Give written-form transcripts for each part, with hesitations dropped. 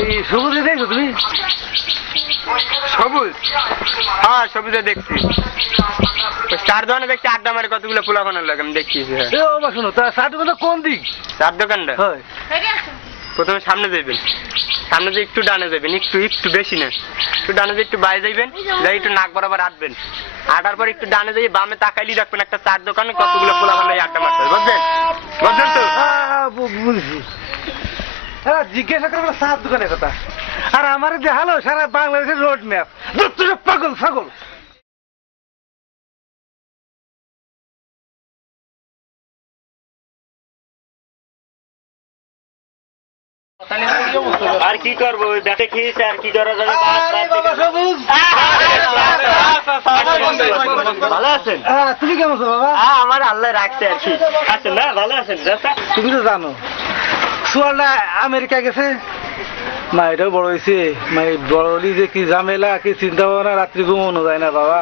এই সবুজে দেখছো তুমি? সবুজ? হ্যাঁ সবুজে দেখছি। চার দোকানে দেখছি আড্ডা মারে কতগুলো পোলাপানের লাগে আমি দেখছি। শোনো তা চার দোকানটা কোন দিক? চার দোকানটা হয় প্রথমে সামনে যাইবেন, সামনে যে একটু ডানে যাবেন, একটু বেশি না, একটু ডানে যে একটু বাইরে যাইবেন, যাই একটু নাক বরাবর আটবেন, আটার পর একটু ডানে যাই বামে তাকাইলি রাখবেন একটা চার দোকানে কতগুলো পোলাপান আড্ডা মারতে হবে, বুঝলেন? বুঝলেন তো? বুঝছি। হ্যাঁ জিজ্ঞাসা করবো চার দোকানের কথা, আর আমার দেখালো সারা বাংলাদেশের রোড ম্যাপ। পাগল ছাগল। আর কি করবো দেখে খেয়েছ আর কি করা যাবে? ভালো আছেন? তুমি কেমন আছো বাবা? আমার আল্লাহ রাখছে আর কি। আছেন না? ভালো আছেন? তুমি তো জানো সোয়ালটা আমেরিকা গেছে, মায়েরাও বড় হয়েছে, মায়ের বড় হলি যে কি ঝামেলা, কি চিন্তা ভাবনা, রাত্রি ঘুমানো যায় না বাবা।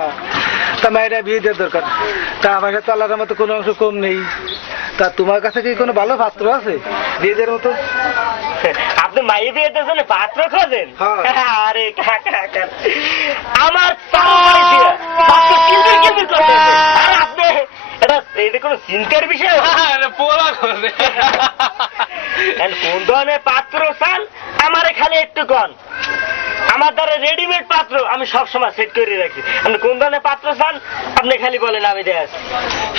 তা মায়েরা বিয়ে দেওয়ার দরকার, তা আমার কাছে আল্লাহর মতো কোনো অংশ কম নেই। তা তোমার কাছে কি কোনো ভালো পাত্র আছে বিয়ে দেওয়ার মতো? আপনি মাইয়ে বিয়ে দিয়েছেন পাত্র খোঁজেন? আরে আমার আপনি এটা কোনো চিন্তার বিষয়? কোন ধরনের পাত্র চান আমারে খালি একটু কন, আমার দ্বারা রেডিমেড পাত্র আমি সবসময় সেট করে রাখি। আপনি কোন ধরনের পাত্র চান আপনি খালি বলেন, আমি দেখ।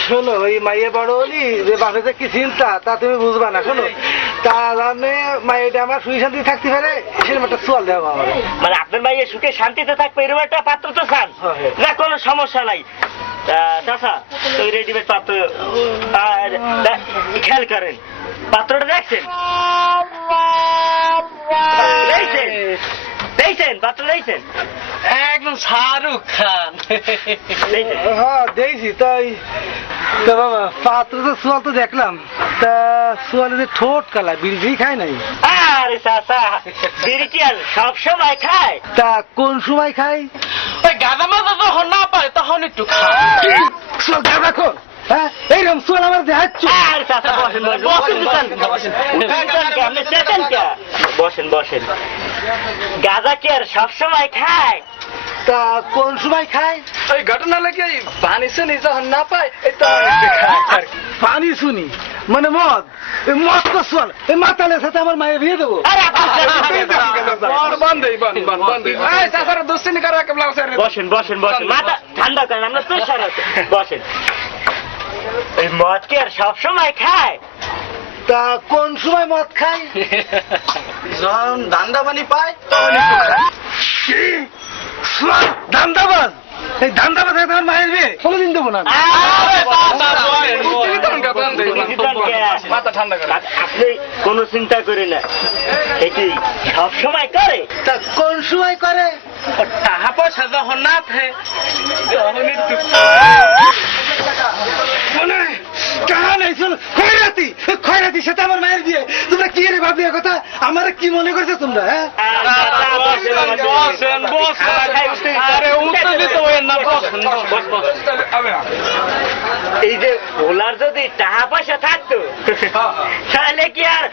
শোনো ওই মাইয়ে বড় হলি যে বাপে যে কি চিন্তা তা তুমি বুঝবা না। শোনো তা জানে মাইয়েটা আমার সুখী শান্তি থাকতে পারে সেরকম একটা চোয়াল দেওয়া আমার। মানে আপনার মাইয়ে সুখে শান্তিতে থাকবে এরকম একটা পাত্র তো চান? না কোনো সমস্যা নাই চাচা, ওই রেডিমেড পাত্র খেয়াল করেন, পাত্রটা দেখছেন? দেখছেন পাত্র দেখছেন? একদম শাহরুখ খান। হ্যাঁ দেখছি। তাই তা বাবা পাত্র তো সোয়াল তো দেখলাম, তা সোয়ালের ঠোঁট কালা, বিড়ি খায় নাই? আরে চাচা বিড়ি কি আর সব সময় খায়? তা কোন সময় খায়? ওই গাঁদা মাথা যখন না পারে তখন একটু খায়। রাখো হ্যাঁ এইরকম সোয়াল আমার দেখাচ্ছ? বসেন বসেন। গাঁদা কি আর সব সময় খায়? তা কোন সময় খায়? ওই ঘটনা লাগে পানি শুনি যখন না পায় পানি শুনি মানে মদ? মদ তো সোয়াল, এই মাতালের সাথে আমার মায়ের বিয়ে দেবো? বসেন বসেন বসেন, মাথা ঠান্ডা করেন, আমরা প্রেশার আছে, বসেন। এই মদ কি আর সব সময় খায়? তা কোন সময় মদ খায়? যখন ধান্দা পানি পায়। ধান্দাবাজ? এই ধান্দাবাজ আমার মায়ের বিয়ে কোনোদিন দেবো না। আপনি কোনো চিন্তা করি না, এটি সব সময় করে। তা কোন সময় করে? টাকা পয়সা যখন না থাকে তখন একটু খয়রাতির সাথে আমার মায়ের বিয়ে। তোমরা কি রে ভাবলি কথা? আমার কি মনে করছো তোমরা? হ্যাঁ এই যে ওলার যদি টাকা পয়সা থাকতো তাহলে কি আর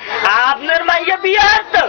আপনার মাইয়া বিয়ে আসতো?